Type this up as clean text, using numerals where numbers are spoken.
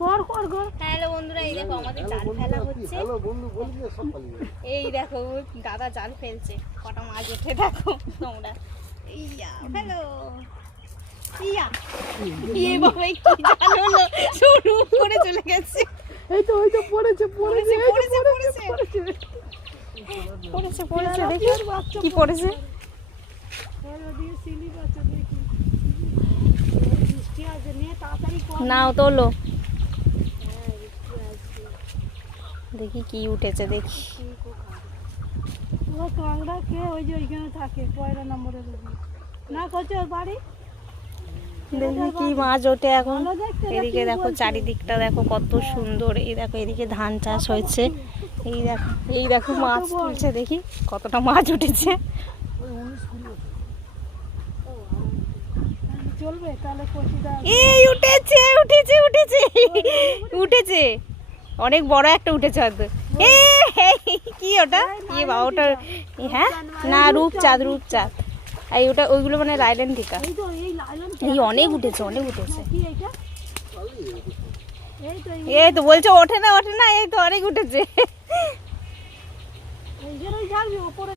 কর কর কর। হ্যালো বন্ধুরা, এই দেখো আমাদের জাল ফেলা হচ্ছে। এই দেখো দাদা জাল ফেলছে, কটা মাছ ওঠে দেখো তোমরা। ইয়া হ্যালো ইয়া ইয়ে বাবা, এই কি জাল হলো, শুরু করে চলে গেছে। এই তো পড়েছে পড়েছে পড়েছে পড়েছে পড়েছে পড়েছে, দেখি কি পড়েছে। নাও তোলো, দেখি কি উঠেছে দেখি। কাঁকড়া কে ওই যে ওইখানে থাকে কয়রা নম্বরে না করছে ওর বাড়ি। দেখি কি মাছ ওঠে এখন। এদিকে দেখো চারিদিকটা দেখো কত সুন্দর। এই দেখো এদিকে ধান চাষ হয়েছে। এই দেখো মাছ তুলছে, দেখি কতটা মাছ উঠেছে। চলবে তাহলে কচিটা এই উঠেছে উঠেছে উঠেছে উঠেছে, অনেক বড় একটা উঠেছে হয়তো। কি ওটা? ইয়ে বাবা, ওটা হ্যাঁ না, রূপচাঁদ রূপচাঁদ। এই ওটা ওইগুলো মানে লাইলেন টিকা। এই অনেক উঠেছে অনেক উঠেছে। এই তো বলছে ওঠে না ওঠে না, এই তো অনেক উঠেছে।